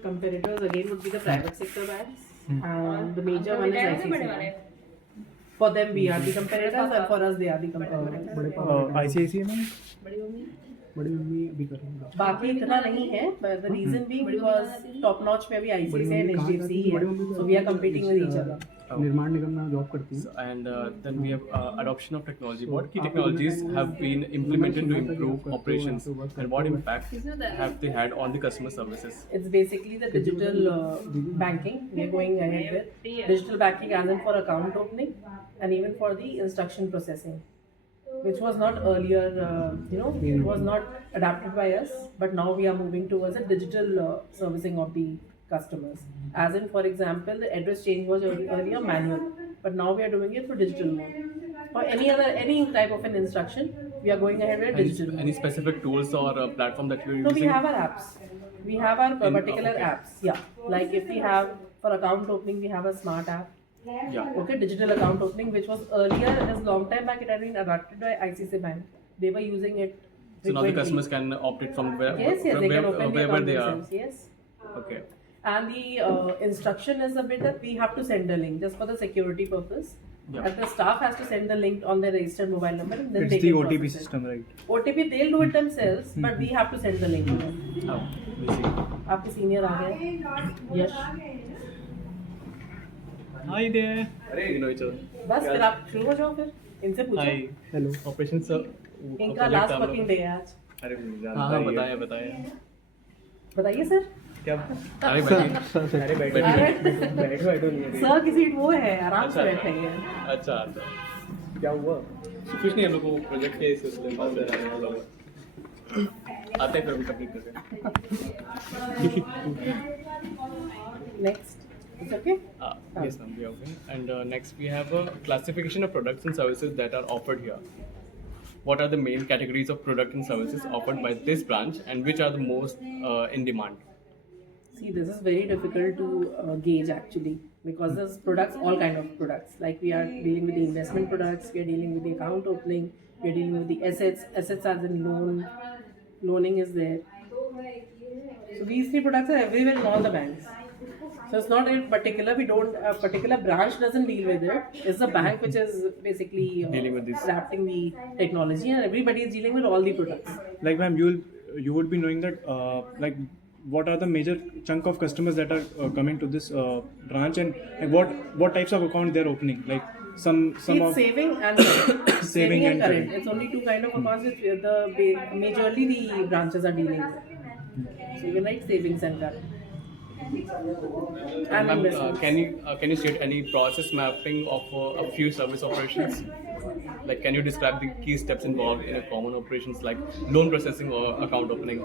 competitors again would be the private sector banks, and the major one is ICICI. For them, we are the competitors, and for us, they are the competitors. ICICI में बड़ी mummy अभी करूँगा बाकी इतना नहीं है, but the reason being because top notch में भी ICICI and HDFC ही है, so we are competing with each other. निर्माण निगम में जॉब करती हूँ And then we have adoption of technology. What key technologies have been implemented to improve operations, and what impact have they had on the customer services? It's basically the digital banking. We are going ahead with digital banking as in for account opening and even for the instruction processing, which was not earlier, it was not adapted by us, but now we are moving towards a digital servicing of the customers. As in, for example, the address change was earlier manual, but now we are doing it through digital mode. For any type of an instruction, we are going ahead with digital mode. Any specific tools or platform that you're No, using? we have our apps. We have our particular apps. Yeah, like if we have for account opening, we have a smart app. Yeah. Okay, digital account opening, which was earlier, as long time back, it had been adopted by ICICI Bank. They were using it. So now the frequently. customers can opt it from where, Yes, from they where, can open the wherever account they are. themselves. Yes. Okay. And the instruction is a bit that we have to send a link just for the security purpose. Yeah. And the staff has to send the link on their registered mobile number, and then it's they the can OTP process it. system right OTP they'll do it themselves, but we have to send the link to them. Oh, we see. आपके senior आ गए यश Hi there You know each other. बस फिर आप शुरू हो जाओ फिर इनसे पूछो Hi hello Operations sir. इनका लास्ट वर्किंग डे है आज अरे हाँ बताया बताया बताइए सर क्या अरे बैठिए अरे बैठो सर की सीट वो है आराम से अच्छा। बैठेंगे अच्छा अच्छा क्या हुआ कुछ नहीं हम लोग को प्रोजेक्ट के सिलसिले में बात कर रहे हैं हम लोग आते हैं फिर हम कंप्लीट करते हैं next it's okay Yes ma'am, we are okay. And next we have a classification of products and services that are offered here. What are the main categories of product and services offered by this branch, and which are the most in demand? See, this is very difficult to gauge actually because there's products, all kind of products. Like we are dealing with the investment products, we are dealing with the account opening, we are dealing with the assets as in loaning is there. So these three products are everywhere in all the banks. So it's not a particular, a particular branch doesn't deal with it. It's the bank which is basically Dealing with this. adapting the technology, and everybody is dealing with all the products. like ma'am you would be knowing that like what are the major chunk of customers that are coming to this branch, and like, what types of account they're opening, like some See, it's of saving and current. Saving and current. current. It's only two kind of accounts which majorly the branches are dealing with. So you can write savings and current. And Ma'am, investments. can you state any process mapping of a few service operations? Like, can you describe the key steps involved in a common operations like loan processing or account opening?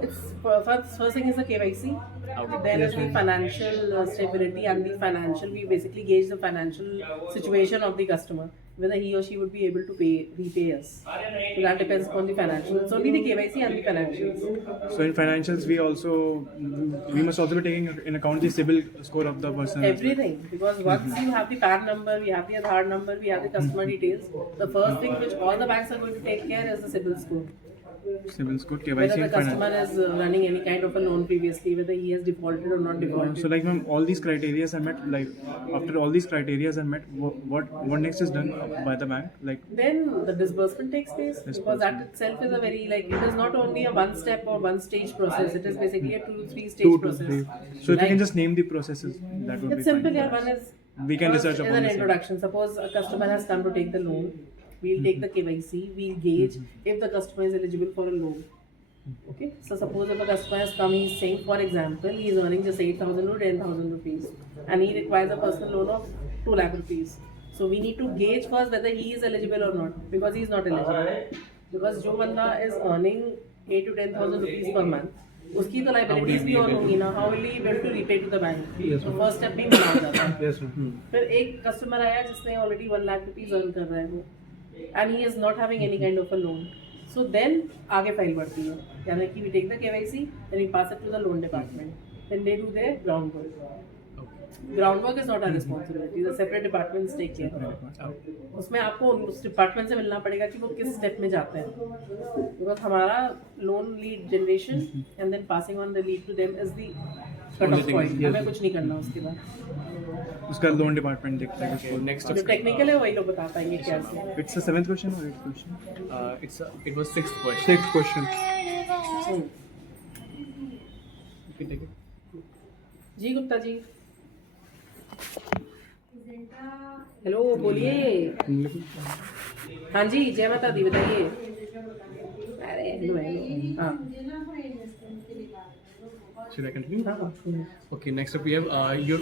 It's first thing is the KYC. Okay. Then Yes, is the ma'am. financial stability and the financial. We basically gauge the financial situation of the customer, whether he or she would be able to repay us. So that depends on the financial. It's only the KYC and the financials. so in financials we must also be taking in account the CIBIL score of the person as well. Everything, because once you have the PAN number, we have the Aadhaar number, we have the customer details. The first thing which all the banks are going to take care is the CIBIL score. CIBIL score, KYC, Whether the and customer finance. is running any kind of a loan previously, whether he has defaulted or not defaulted. So like ma'am, all these criteria are met. Like after all these criteria are met, what next is done by the bank? Like Then the disbursement takes place, because that itself is a very it is not only a one step or one stage process. It is basically a 2 to 3 stage two to process. three. So if you can just name the processes, that would be It's simple. fine. Yeah, one is We can first research is upon an the same. introduction. Suppose a customer has come to take the loan, we'll take the KYC, we'll gauge if the customer is eligible for a loan. Okay, so suppose if a customer has come, he's saying, for example, he is earning just 8,000 to 10,000 rupees, and he requires a personal loan of 2 lakh rupees. So we need to gauge first whether he is eligible or not, because he is not eligible. Because जो बंदा is earning 8 to 10,000 rupees per month, उसकी तो liabilities भी और होंगी ना. How will he be able to repay to the bank? Yes, तो first step में ही मिला जाता है. Yes ma'am. फिर एक कस्टमर आया जिसने ऑलरेडी 1 लाख रुपीज अर्न कर रहा है वो, and he is not having any kind of a loan. So then आगे फाइल बढ़ती है, यानी कि we take the KYC, then we pass it to the loan department, then they do their ground work. Ground work is not our responsibility, the separate departments take care. उसमें आपको उस department से मिलना पड़ेगा कि वो किस स्टेप में जाते हैं, बिकॉज हमारा loan lead generation and then passing on the lead to them is the cut Only of thing is- point, हमें कुछ नहीं करना उसके बाद. उसका लोन डिपार्टमेंट देखता है Okay, next जो टेक्निकल है वही लोग बता पाएंगे कैसे. इट्स द 7th क्वेश्चन और 8th question. it was sixth question. 6th question. You can take it. जी गुप्ता जी. हेलो बोलिए. हाँ जी, जय माता दी, बताइए. अरे हेलो. हाँ Should I continue? हाँ. Okay, next up we have your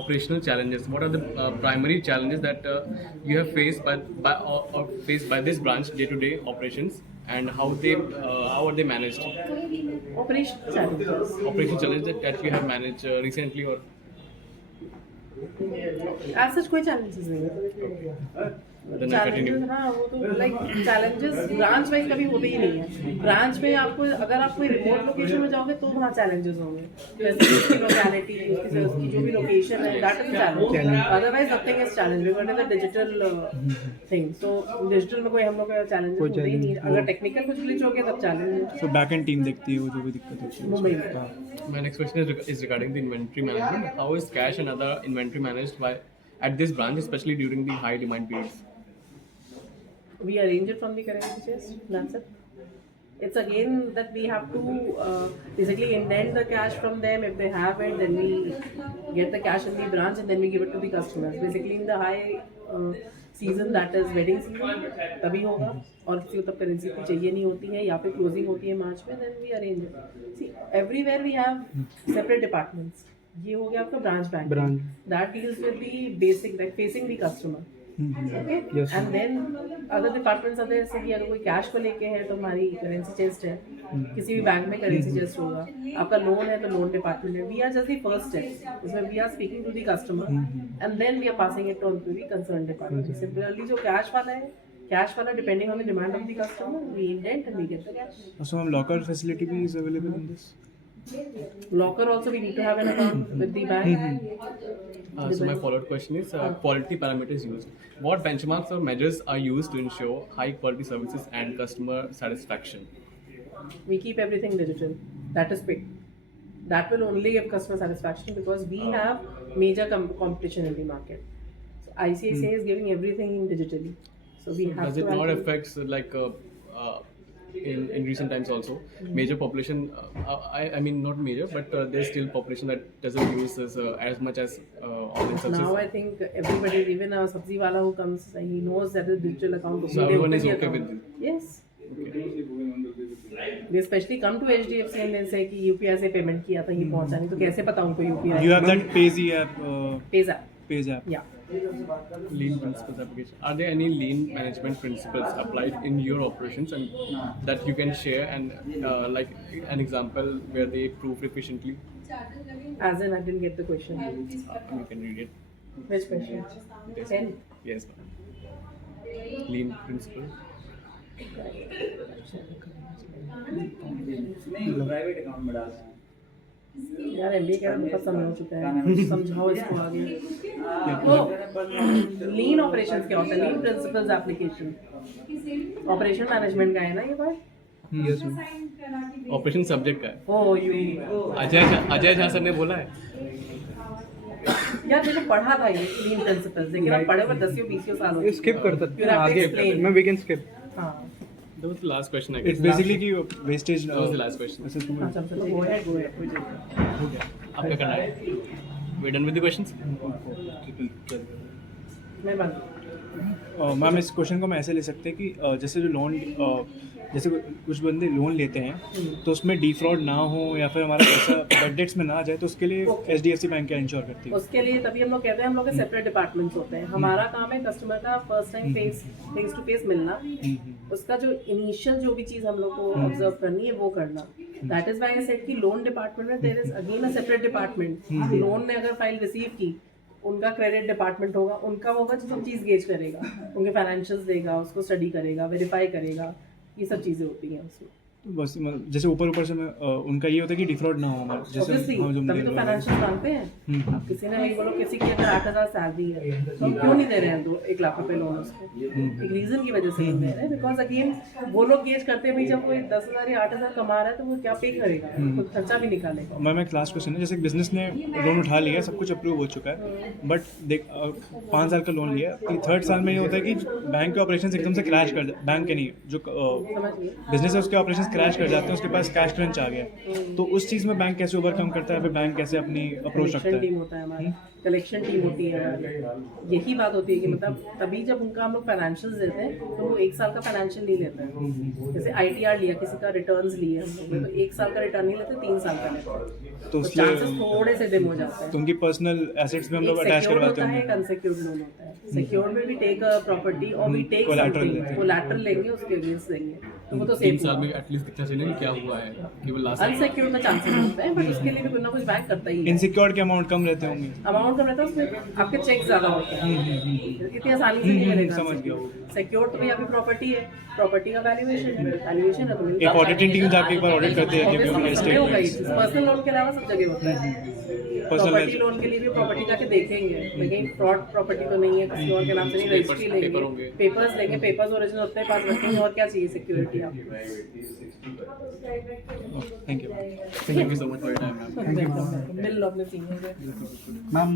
operational challenges. What are the primary challenges that you have faced or faced by this branch day-to-day operations, and how are they managed? Operation challenges. Operational challenges that you have managed recently or आज सच कोई challenges नहीं है. then I continue. Challenges, हाँ वो तो like challenges branch wise कभी होते ही नहीं है. ब्रांच में आपको अगर आप कोई रिमोट लोकेशन में जाओगे तो वहाँ चैलेंजेस होंगे, जैसे उसकी लोकेलिटी, उसकी जो भी लोकेशन है, that is challenge. Otherwise nothing is challenge because it is a digital thing. So digital में कोई हम लोग का चैलेंजेस होते ही नहीं है. अगर टेक्निकल कुछ ग्लिच हो गया तब चैलेंज है. तो बैक एंड टीम देखती है वो जो भी दिक्कत होती है. मुंबई में. My next question is regarding the inventory management. How is cash and other inventory managed at this branch, especially during the high demand periods? We arrange it from the currency chest. That's it. It's again that we have to basically indent the cash from them. If they have it, then we get the cash in the branch and then we give it to the customers. Basically in the high season, that is wedding season, तभी होगा. और किसी को तब currency की चाहिए नहीं होती है या फिर क्लोजिंग होती है मार्च में, then we arrange it. See, everywhere we have separate departments. ये हो गया आपका branch bank. That deals with the basic, like facing the customer. Okay? Yes. And then other departments are there. जैसे कि अगर कोई कैश को लेके है तो हमारी करेंसी चेस्ट है. किसी भी बैंक में करेंसी चेस्ट होगा. आपका लोन है तो लोन डिपार्टमेंट है. We are just the first step. इसमें we are speaking to the customer and then we are passing it on to the concern department. Similarly जो कैश वाला है, कैश वाला depending on the demand of the customer, we indent and we get the cash. So हम locker facility भी is available in this. Locker also we need to have an account with the bank. So my follow-up question is quality parameters used. What benchmarks or measures are used to ensure high quality services and customer satisfaction? We keep everything digital. That is quick. That will only give customer satisfaction because we have major competition in the market. So ICICI is giving everything in digitally. So we have Does to it not actually- affects like in recent times also major population? I mean not major, but there's still population that doesn't use this as much as online services. Now I think everybody, even a sabzi wala who comes, he knows that the digital account. So everyone is They okay open with the account. Yes. They especially come to HDFC and then say कि UPI से payment किया था, ये पहुंचा नहीं, तो कैसे पता उनको UPI? You have that Payzy app. Pays app. Payz app. Yeah. Lean principles application. Are there any lean management principles applied in your operations and that you can share, and like an example where they prove efficiently? As in, I didn't get the question. You can read it. Which question? Yes. 10. Yes, ma'am. Lean principle. यार MBA का बहुत समय हो चुका है, समझाओ इसको आगे. तो लीन ऑपरेशंस क्या होता है? लीन प्रिंसिपल्स एप्लीकेशन ऑपरेशन मैनेजमेंट का है ना ये बात? Yes, ma'am. ऑपरेशन सब्जेक्ट का है. ओ यू अजय झा सर ने बोला है. यार मैंने पढ़ा था ये लीन प्रिंसिपल्स, लेकिन अब पढ़े हुए 10-20 साल हो गए. Skip कर सकते You हैं have to आगे. explain. मैं we can skip. हाँ. That was the last question, I guess. It's basically कि wastage. That was the last question. ऐसे तुम अच्छा चलो go ahead, go ahead, कोई दिक्कत नहीं. हो गया. आप क्या करना है? We're done with the questions? मैं बंद. मैम इस क्वेश्चन को मैं ऐसे ले सकते हैं कि जैसे जो लोन जैसे कुछ बंदे लोन लेते हैं तो उसमें डिफ्रॉड ना हो या फिर हमारा पैसा बैड डेट्स में ना जाए, तो उसके लिए HDFC बैंक क्या इंश्योर करती है? उसके लिए तभी हम लोग कहते हैं हम लोग के सेपरेट डिपार्टमेंट्स होते हैं. हमारा काम है कस्टमर का first time face to face मिलना, उसका जो इनिशियल जो भी चीज़ हम लोग को ऑब्जर्व करनी है वो करना. That is why I said कि लोन डिपार्टमेंट में there is again a separate department. Loan ने अगर फाइल रिसीव की, उनका क्रेडिट डिपार्टमेंट होगा, उनका होगा जो सब चीज़ गेज करेगा, उनके फाइनेंशियल्स देगा, उसको स्टडी करेगा, वेरीफाई करेगा, ये सब चीज़ें होती हैं उसमें. बस जैसे ऊपर से मैं उनका ये होता है कि डिफॉल्ट ना हो हमारा, जैसे Obviously, हाँ, जो तभी तो फाइनेंशियल मांगते हैं। अब किसी ने वही बोलो, किसी की अगर 8,000 सैलरी है तो हम क्यों नहीं दे रहे हैं 1 लाख रुपए लोन उसको? एक रीजन की वजह से नहीं दे रहे हैं, बिकॉज अगेन वो लोग गेज करते हैं भाई जब कोई 10,000 या 8,000 कमा रहा है तो वो क्या पे करेगा, खुद खर्चा भी निकालेगा। मैं एक लास्ट क्वेश्चन है, जैसे बिजनेस ने लोन उठा लिया, सब कुछ अप्रूव हो चुका है, बट देख 5 साल का लोन लिया, फिर 3rd साल में ये होता है कि बैंक के ऑपरेशन एकदम से क्रैश कर, बैंक के नहीं जो समझ गए? बिजनेस है उसके ऑपरेशन क्रैश कर जाते हैं, उसके पास कैश क्रंच आ गया, तो उस चीज़ में बैंक कैसे ओवरकम करता है, फिर बैंक कैसे अपनी अप्रोच रखता कलेक्शन है? टीम होता है हमारा, कलेक्शन टीम होती है हमारी। यही बात होती है कि मतलब तभी जब उनका हम लोग फाइनेंशियल देते हैं तो वो 1 साल का फाइनेंशियल नहीं लेते हैं। जैसे ITR लिया, किसी का रिटर्न्स लिए हम लोग ने, तो 1 साल का रिटर्न नहीं लेते, 3 साल का लेते हैं, तो तो उसलिए चांसेस थोड़े से डिम हो जाते हैं। तो उनकी पर्सनल एसेट्स में हम लोग एक अटैच secured करवाते होता है, हैं। एक अनसिक्योर्ड लोन होता है। सिक्योर्ड में भी टेक अ प्रॉपर्टी और वी टेक Collateral समथिंग, लेते हैं। कोलैटरल लेंगे, उसके अगेंस्ट देंगे, तो वो तो 3 सेफ साल हुआ। में एटलीस्ट दिखना चाहिए कि क्या हुआ है, केवल लास्ट अनसिक्योर्ड में चांसेस होते हैं, बट उसके लिए भी कुछ ना कुछ बैंक करता ही है। इनसिक्योर्ड के अमाउंट कम रहते होंगे। अमाउंट कम रहता है, उसमें आपके चेक ज्यादा होते हैं, इतनी आसानी से नहीं मिलेगा। समझ गया। सिक्योर्ड तो भाई आपकी प्रॉपर्टी है, प्रॉपर्टी का वैल्यूएशन है तो एक ऑडिटिंग टीम जाके एक बार ऑडिट करती है कि अपनी स्टेटमेंट पर्सनल लोन के अलावा सब जगह होता है। प्रॉपर्टी लोन के लिए भी प्रॉपर्टी जाके देखेंगे लेकिन फ्रॉड प्रॉपर्टी तो नहीं है, किसी और के नाम से नहीं, रजिस्ट्री पेपर लेंगे, होंगे। पेपर्स लेंगे, पेपर्स ओरिजिनल अपने पास रखेंगे, और क्या चाहिए सिक्योरिटी आपको। Thank you. Thank you so much for your time ma'am. मिल लो अपने सीनियर से। मैम